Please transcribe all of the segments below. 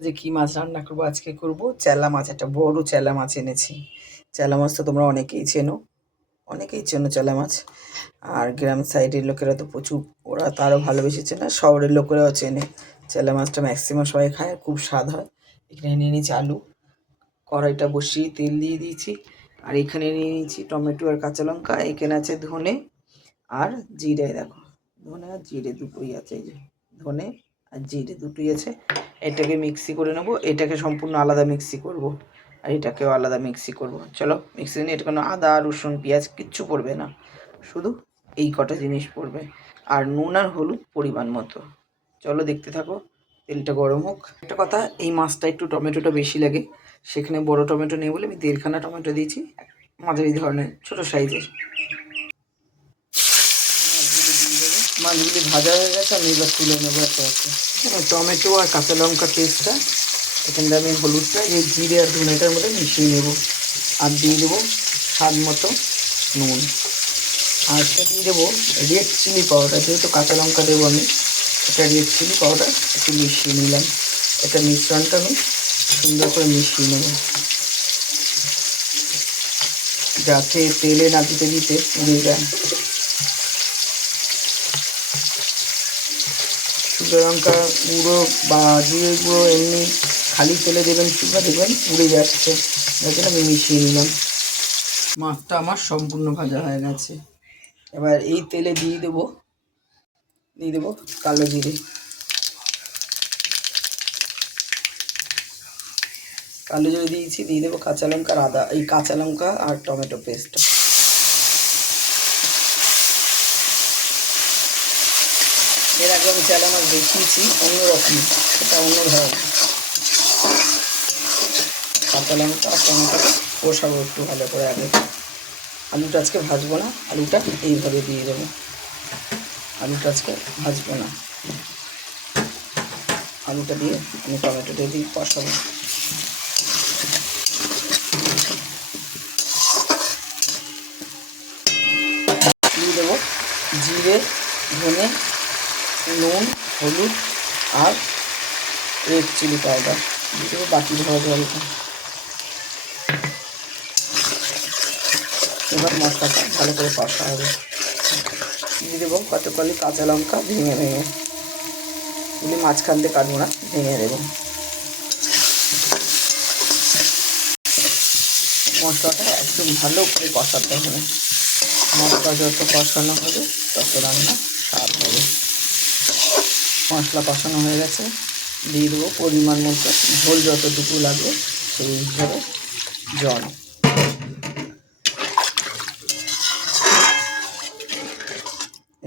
যে কি মাছ রান্না করব, আজকে করব। চেলা মাছ, একটা বড় চেলা মাছ এনেছি। চেলা মাছ তো তোমরা অনেকেই চেনো। অনেকেই চেনো চেলা মাছ। আর গ্রাম সাইডের লোকেরা তো প্রচুর, ওরা তো আরও ভালোবেসে চেনে শহরের লোকেরাও চেনে। চেলা মাছটা ম্যাক্সিমাম সবাই খায়, খুব স্বাদ হয়। এখানে নিয়ে নিয়েছি আলু, কড়াইটা বসিয়ে তেল দিয়ে দিয়েছি। আর এখানে নিয়ে নিয়েছি টমেটো আর কাঁচা লঙ্কা, এখানে আছে ধনে আর জিরে, দেখো। ধনে আর জিরে দুটোই আছে, এই যে ধনে আর জিরে দুটোই আছে। এটাকে মিক্সি করে নেব। এটাকে সম্পূর্ণ আলাদা মিক্সি করব। আর এটাকেও আলাদা মিক্সি করব। চলো মিক্সি নিয়ে এটা কোনো আদা, রসুন, পেঁয়াজ কিচ্ছু পড়বে না। শুধু এই কটা জিনিস পড়বে। আর নুন আর হলুদ পরিমাণ মতো। চলো দেখতে থাকো। তেলটা গরম হোক। একটা কথা, এই মাছটা একটু টমেটোটা বেশি লাগে। সেখানে বড় টমেটো নেই বলে আমি দেড়খানা টমেটো দিয়েছি। মাঝারি ধরনের, ছোটো সাইজের। মাছগুলি ভাজা হয়ে গেছে, আমি এবার তুলে নেব একটা টমেটো আর কাঁচা লঙ্কা পেস্টটা এখানটা আমি হলুদটা, এই জিরে আর ধনেটার মধ্যে মিশিয়ে নেব। আর দিয়ে দেবো স্বাদ মতো নুন। আর একটা দিয়ে দেবো রেড চিলি পাউডার যেহেতু কাঁচা লঙ্কা দেবো আমি এটা রেড চিলি পাউডার একটু মিশিয়ে নিলাম। এটা মিশ্রণটা আমি সুন্দর করে মিশিয়ে নেব। যাতে তেলে না দিতে দিতে পুড়ে যায়। লঙ্কা বা জিরে গুঁড়ো এমনি খালি তেলে দেবেন শুকনো দেবেন, পুড়ে যাচ্ছে। জন্য আমি মিশিয়ে নিলাম। মাছটা আমার সম্পূর্ণ ভাজা হয়ে গেছে। এবার এই তেলে দিয়ে দেবো। দিয়ে দেবো কালো জিরে। কালো জিরে দিয়েছি, দিয়ে দেবো কাঁচা লঙ্কা আদা, এই কাঁচা লঙ্কা আর টমেটো পেস্ট। এর আগে আমি চালা আমার দেখিয়েছি অন্যরকম সেটা অন্য ধরনের। কাঁচা লঙ্কা, টমেটো কষাবো একটু ভালো করে আগে আলুটা আজকে ভাজবো না, আলুটা এইভাবে দিয়ে দেবো। আলুটা আজকে ভাজবো না। আলুটা দিয়ে আমি টমেটোটা দিয়ে কষাবো। দিয়ে দেবো জিরে, ধনে নুন, হলুদ আর রেড চিলি পাউডার দিয়ে বাকি ধোয়া জলটা এবার মশলাটা ভালো করে কষা হবে। দিয়ে দেবো কতকালি কাঁচা লঙ্কা ভেঙে ভেঙে। এগুলি মাঝখান দিয়ে কাটবো না, ভেঙে দেবো। মশলাটা একটু ভালো করে কষাতে হবে। মশলা যত কষানো হবে, তত রান্না স্বাদ হবে। মশলা কষানো হয়ে গেছে। দিয়ে দেবো পরিমাণ মতো ঝোল যতটুকু লাগবে সেই হিসাবে জল।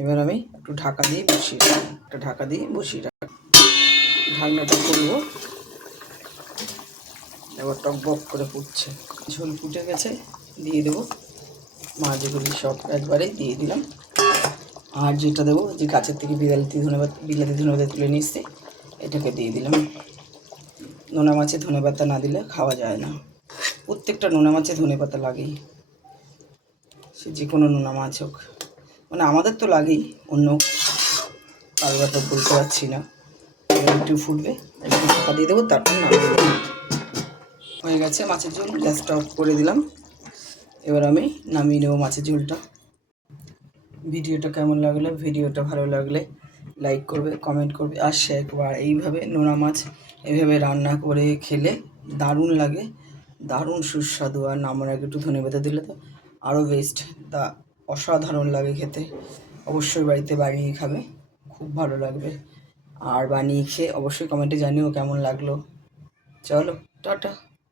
এবার আমি একটু ঢাকা দিয়ে বসিয়ে একটা ঢাকা দিয়ে বসিয়ে রাখব ঢাকনাটা খুলবো। এবার টক বক করে ফুটছে। ঝোল ফুটে গেছে। দিয়ে দেবো মাছগুলি সব একবারে দিয়ে দিলাম। আর যেটা দেবো, যে গাছের থেকে বিলাতি ধনেপাত বিলাতি ধনেপাতা তুলে নিয়ে এটাকে দিয়ে দিলাম। নোনা মাছে ধনে পাতা না দিলে খাওয়া যায় না। প্রত্যেকটা নোনা মাছে ধনে পাতা লাগেই। সে যে কোনো নোনা মাছ হোক। মানে আমাদের তো লাগেই, অন্য কারোর তো বলতে পারছি না। একটু ফুটবে, একটু দিয়ে দেবো, তারপর হয়ে গেছে মাছের ঝোল, গ্যাসটা অফ করে দিলাম। এবার আমি নামিয়ে নেব মাছের ঝোলটা। ভিডিওটা কেমন লাগল? ভিডিওটা ভালো লাগলে লাইক করবে কমেন্ট করবে আর শেয়ার করবে। এইভাবে নোনা মাছ এইভাবে রান্না করে খেলে দারুণ লাগে, দারুণ সুস্বাদু। আর নামার আগে একটু ধনে পাতা দিলে তো আরও বেস্ট তা অসাধারণ লাগে খেতে। অবশ্যই বাড়িতে বানিয়ে খাবে, খুব ভালো লাগবে। আর বানিয়ে খেয়ে অবশ্যই কমেন্টে জানিও কেমন লাগল। চলো, টাটা।